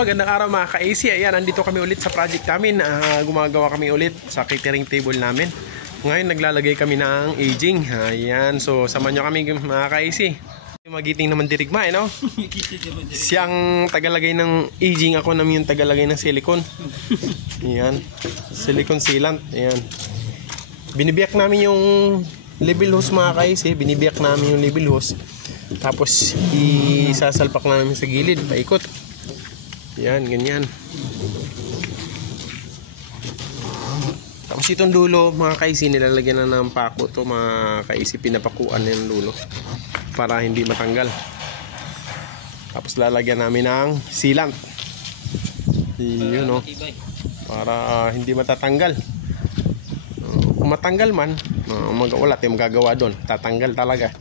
Magandang araw mga ka-AC. Ayan, nandito kami ulit sa project namin. Gumagawa kami ulit sa catering table namin. Ngayon naglalagay kami ng aging. Ayan, so samahan nyo kami mga ka-AC. Magiting naman dirigma, no? Siyang tagalagay ng aging, ako naman yung tagalagay ng silicone. Ayan, silicone sealant. Ayan, binibiyak namin yung level hose mga ka-AC. Binibiyak namin yung level hose. Tapos isasalpak namin sa gilid, paikot. Yan, ganyan. Tapos itong dulo mga kaisi, nilalagyan na ng pako to mga kaisi, pinapakuan na yung dulo para hindi matanggal. Tapos lalagyan namin ng sealant. Yun, no? Para hindi matatanggal. Kung matanggal man, wala tayong magagawa doon, tatanggal talaga.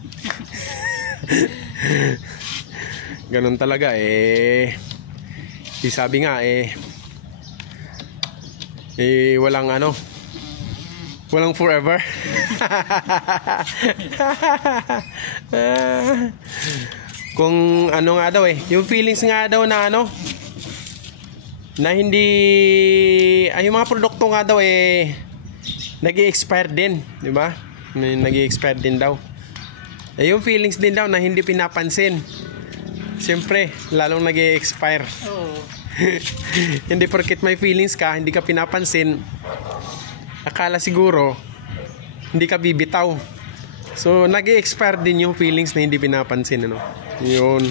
Ganun talaga sabi nga walang walang forever. Kung ano nga daw yung feelings nga daw na na hindi yung mga produkto nga daw nag-i-expire din, di ba? Nag-i-expire din daw. Yung feelings din daw na hindi pinapansin. Siyempre, lalong nag-i-expire. Hindi porket may feelings ka, hindi ka pinapansin, akala siguro hindi ka bibitaw. So nag-i-expire din yung feelings na hindi pinapansin, yun.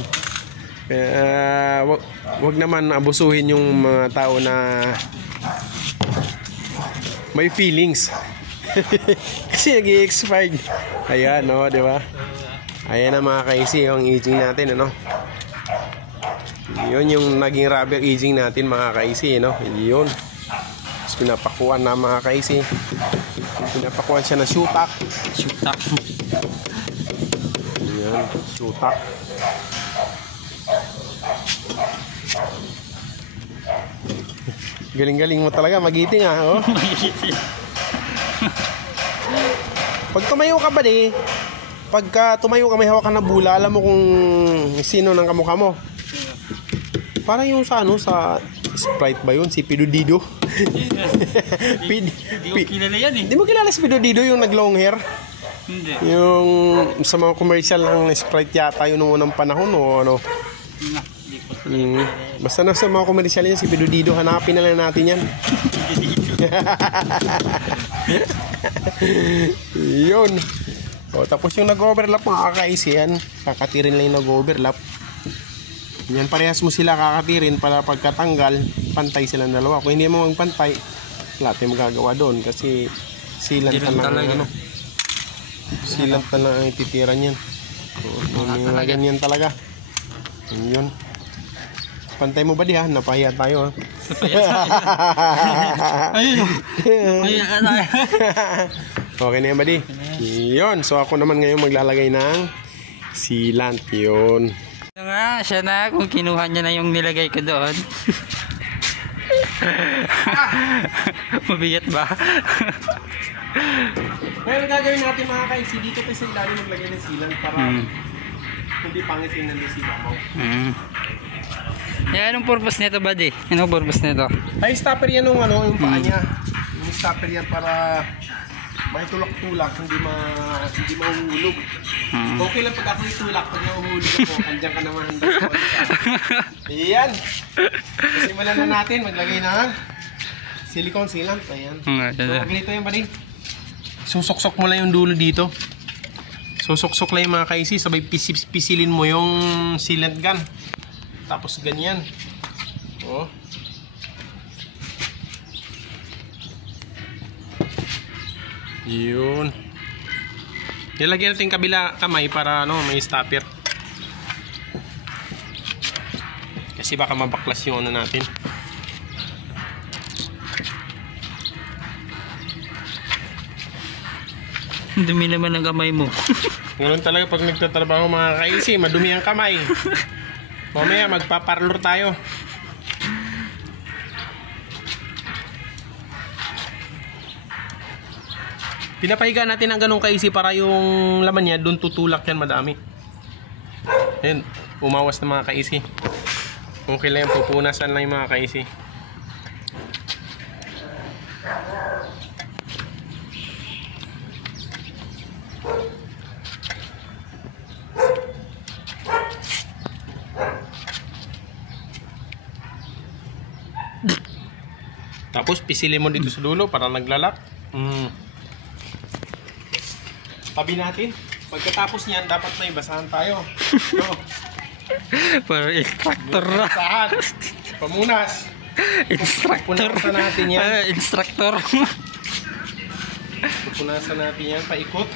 Wag naman abusuhin yung mga tao na may feelings. Kasi nag-i-expire. Ayan, di ba? Ayan na mga kaisi, yung aging natin, yun yung naging rubber aging natin mga kaisi, yun. Tapos pinapakuan na mga kaisi. Pinapakuan siya ng shutak. Ayan, shutak. Galing-galing mo talaga, magiting Pag tumayo ka ba pagka tumayo ka may hawak ka na bula, alam mo kung sino ng kamukha mo? Parang yung sa sa Sprite ba yun? Si Pidudido? Hindi ko kilala yan Hindi mo kilala si Pidudido, yung nag-long hair? Hindi. Yung sa mga commercial ng Sprite yata yun noong unang panahon Basta na sa mga commercial yan si Pidudido, hanapin na lang natin yan. Yun. Tapos yung nag-overlap mga kakaisi yan, kakatirin lang yung nag-overlap. Yan, parehas mo sila kakatirin para pagkatanggal, pantay silang dalawa. Kung hindi mo magpantay, wala tayong magagawa doon kasi silant na lang silant na lang ang titiran yan. Mga ganyan talaga. Yun. Pantay mo ba napahiya tayo Ayun. Okay na yan buddy. Yun, so ako naman ngayon maglalagay ng sealant. Yun. Siya na kung kinuha niya na yung nilagay ko doon. Mabigat ba? Well, gagawin natin mga kaisi, dito kasi dali maglagay ng sealant para hindi pangit yung nandisiba mo. Anong purpose nito buddy? Anong purpose nito? Ay stopper yan yung yung paa niya. Yung stopper yan para may tulak-tulak, hindi mahuhulog. Okay lang pag ako itulak, pag nahuhulog ako, andyan ka naman handa sa Ayan. Simulan na natin, maglagay ng silicone sealant. Ayan. So, maglito yan buddy. Susuksok mo lang yung dulo dito. Susuksok lang yung mga kaisi, sabay pisilin mo yung sealant gun. Tapos ganyan. Yun. Nilagyan natin kabila kamay para may stopper. Kasi baka mabaklas yung natin. Dumi naman ang kamay mo. Ganun talaga pag nagtatrabaho mga kaisi, madumi ang kamay. Mamaya magpaparlor tayo. Pinapahiga natin ng ganong kaisi para yung laman niya doon tutulak yan madami. Ayun, umawas na mga kaisi. Okay lang yung pupunasan lang yung mga kaisi. Tapos pisilin mo dito sa dulo para naglalak. Tabi natin. Pagkatapos niyan, dapat may basahan tayo. So, Para instructor na. basahan. Pamunas. Instructor. Pupunasan natin yan. Instructor. Pupunasan natin yan. Paikot.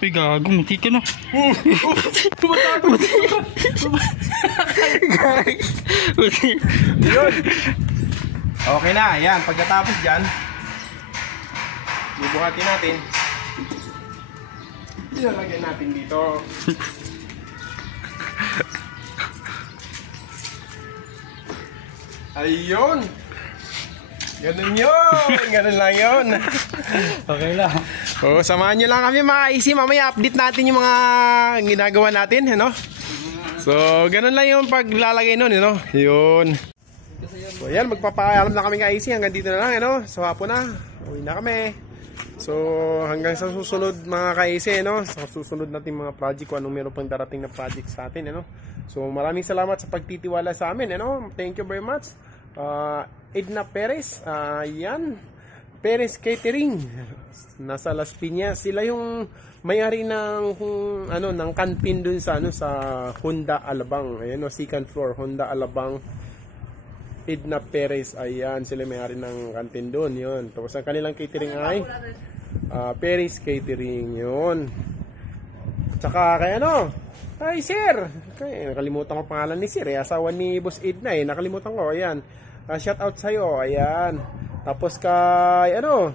Uy, gago. Muti ka na. Tumatakot. Muti. Yun. Okay na. Yan. Pagkatapos dyan, bubuhatin natin. Ilalagay natin dito. Ayun. Ganun yun. Ganun lang yun. Okay lang. Oo, samahan nyo lang kami mga easy. Mamaya update natin yung mga ginagawa natin, ano? So, ganun lang yung paglalagay nun, ano? Yun. So, ayan, magpapaalam na kami nga easy. Hanggang dito na lang, ano? So, hapon na. Uwi na kami. So, hanggang sa susunod mga ka-easy, ano? Sa susunod natin mga project, kung anong meron pang darating na project sa atin, ano? So, maraming salamat sa pagtitiwala sa amin, ano? Thank you very much. Edna Perez, yan. Perez Catering. Nasa Las Piñas. Sila yung may-ari ng ano ng kantin dun sa ano sa Honda Alabang. Ayan, no, second floor Honda Alabang. Edna Perez, ayan, sila may-ari ng kantin doon, yun. Tapos ang kanilang catering ay Perez Catering, yun. Tsaka kay ano, ay sir, nakalimutan ko pangalan ni sir, asawa ni Boss Edna nakalimutan ko, ayan. Shout out sa'yo, ayan. Tapos kay ano,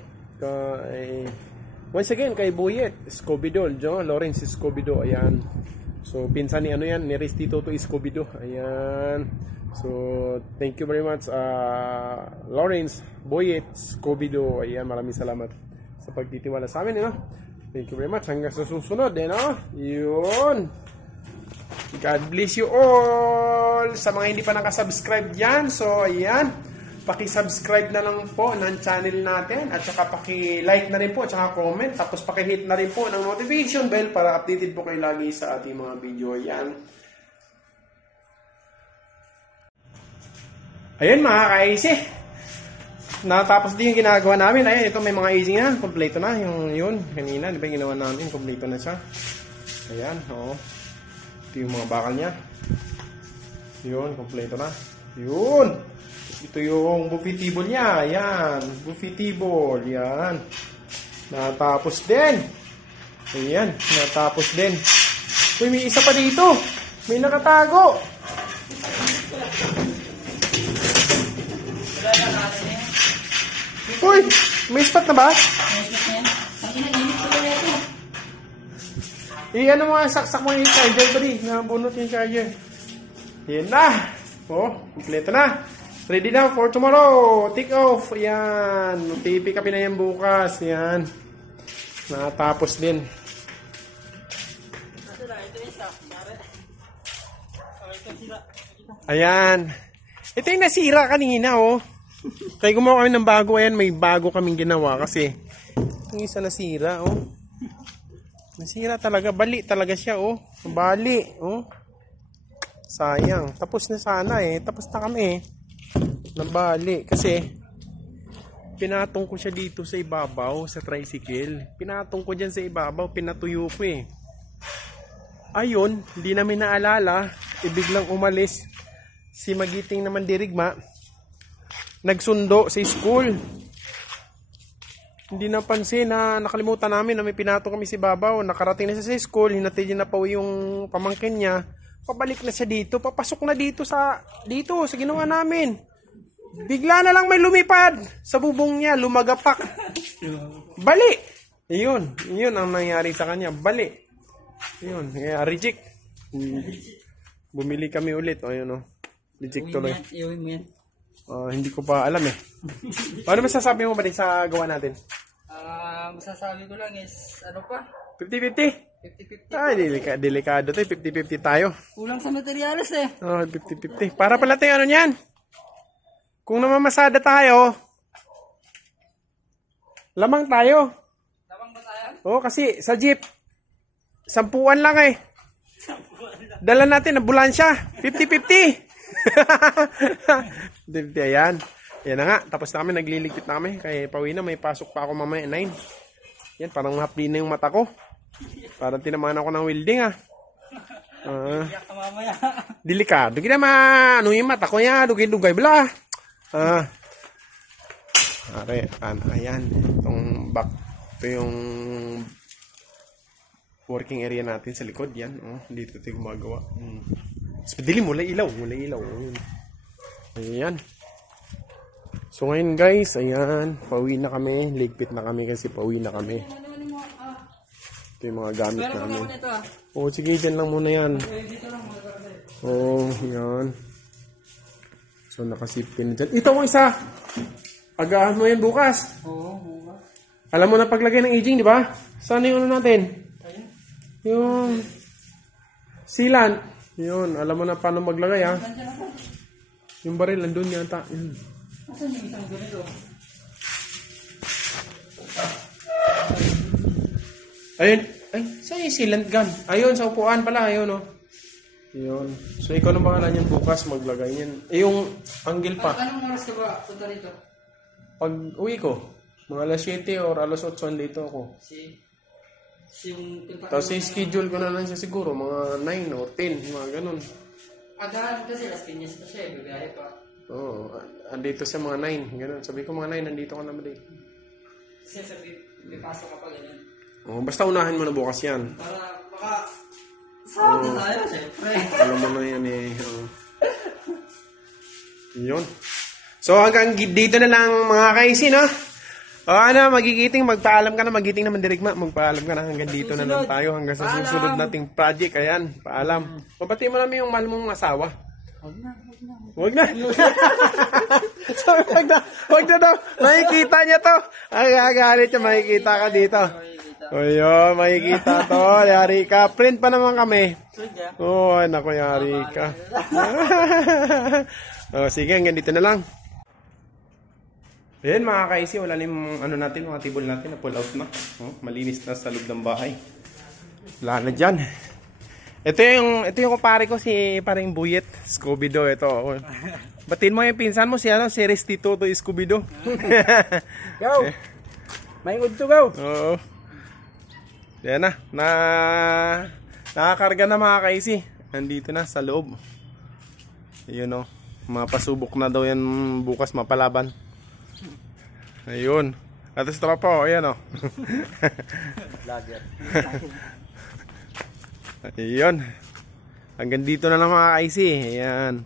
once again kay Buyet Scooby-Doo, Lawrence Scooby-Doo, ayan. So pinsan ni ano yan, ni Restito to Scooby-Doo, ayan. So thank you very much Lawrence, Buyet Scooby-Doo, ayan, maraming salamat sa pagtitiwala sa amin, Thank you very much, hanggang sa susunod, yun. God bless you all. Sa mga hindi pa nakasubscribe dyan, so ayan, paki-subscribe na lang po ng channel natin at saka paki-like na rin po at saka comment, tapos paki-hit na rin po ng notification bell para updated po kayo lagi sa ating mga video. Ayan. Ayan mga ka-easy, natapos din yung ginagawa namin. Ayan, ito may mga easy na, kompleto na yung yun kanina, di ba ginawa namin, kompleto na siya. Ayan, oo. Ito yung mga bakal niya. Yun, kompleto na. Yun. Ito yung buffet table niya. Ayan, buffet table. Yan. Natapos din. Ayan, natapos din. Uy, may isa pa dito. May nakatago. Uy, may spot na ba? Ano mo, saksak mo yung charger, buddy. Nabunot yung charger. Yan na. Oh, kompleto na. Ready na for tomorrow. Take off. Yan. TV kami na yan bukas. Yan. Natapos din. Ayan. Ito yung nasira kanina, oh. Kaya gumawa kami ng bago. Ayan, may bago kaming ginawa kasi itong isa nasira, oh. Nasira talaga, bali talaga siya, oh. Bali, oh. Sayang. Tapos na sana Tapos na kami Nabali kasi pinatong ko siya dito sa ibabaw sa tricycle. Pinatong ko diyan sa ibabaw, pinatuyo ko Ayun, hindi namin naalala, biglang umalis si Magiting naman dirigma. Nagsundo sa school. Hindi napansin na nakalimutan namin na may pinato kami si Babaw. Nakarating na siya sa school, hinatid niya na pa yung pamangkin niya. Pabalik na siya dito, papasok na dito sa ginawa namin. Bigla na lang may lumipad sa bubong niya, lumagapak. Bali. Iyon ang nangyari sa kanya, bali. Iyon, reject. Bumili kami ulit, ayun Reject tuloy. Hindi ko pa alam Ano masasabi mo ba din sa gawa natin? Masasabi ko lang is, 50-50? Ay, delikado to. 50-50 tayo. Kulang sa materyales eh. Oh, 50-50. Para pala tayo ano yan. Kung namamasada tayo, lamang tayo. Lamang ba tayo? Oo, kasi sa jeep, 10 lang eh. Dala natin, ambulansya. 50-50. 50, ayan. Yan na nga. Tapos na kami, nagliligpit na kami. Kaya pauwi na, may pasok pa ako mamaya 9. Yan, parang hapdi na yung mata ko. Parang tinamaan ako ng welding ah. Iyak ka mamaya. Delikado. Kaya ano yung mata ko yan. Dugay-dugay bala. Ayan. Itong back. Ito yung working area natin sa likod. Yan. Dito ito gumagawa. Dilim, wala ilaw. Ayan. So ngayon guys, ayan. Pauwi na kami. Ligpit na kami kasi pauwi na kami. Ito yung mga gamit namin. Oo, sige. Dyan lang muna yan. Oo, yan. So nakasipin na dyan. Ito mo isa. Agahan mo yan bukas. Oo, bukas. Alam mo na paglagay ng aging, di ba? Saan yung ano natin? Yung sealant. Yun, alam mo na paano maglagay ha. Yung baril, nandun yata. Yun. Asan yung isang ganito? Ayun. Ay, saan yung sealant gun? Ayun, sa upuan pala. Ayun, oh. Yun. So, ikaw na bahala niyan bukas maglagay niyan. Yung angle pa. Anong oras ka ba punta rito? Pag uwi ko, mga alas 7 or alas 8 dito ako. Yung Tapos schedule ko na lang siya siguro, mga 9 or 10, mga ganun. Agahan kasi Las Piñas na siya, bibiyahe pa. Oo, andito sa mga 9, ganun. Sabi ko mga 9, nandito ka naman dito. Kasi sabi, may pasok ka pa ganyan. Oo, basta unahin mo na bukas yan. Para baka saan na tayo, syempre. Alam mo na yan eh. Yun. So hanggang dito na lang mga kaisi, no? O ano, magigiting, magpaalam ka na, magigiting naman dirigma, magpaalam ka na, hanggang dito na lang tayo, hanggang sa susunod nating project, ayan, paalam. Pabati mo namin yung mahal mong asawa. Huwag na. So, wag na daw, makikita niya to. Ang gagalit niya, makikita ka dito. O yun, makikita to, yari ka. Print pa naman kami. Oo, naku, yari ka. O, sige, hanggang dito na lang. Ayan mga kaisi, wala na yung ano natin, mga table natin na pull out na. Malinis na sa loob ng bahay. Wala na dyan. Ito yung kumpare ko, si paring Buyet, Scooby-Doo. Ito. Batin mo yung pinsan mo, si Restito to Scooby-Doo. Go! May good to go! Oo. Yan na. Nakakarga na mga kaisi. Nandito na sa loob. Ayun o. Mapasubok na daw yan bukas mapalaban. Ayun. At sa tropa, ayan o. Vlogger. Ayun. Hanggang dito na lang mga kaisi. Ayan.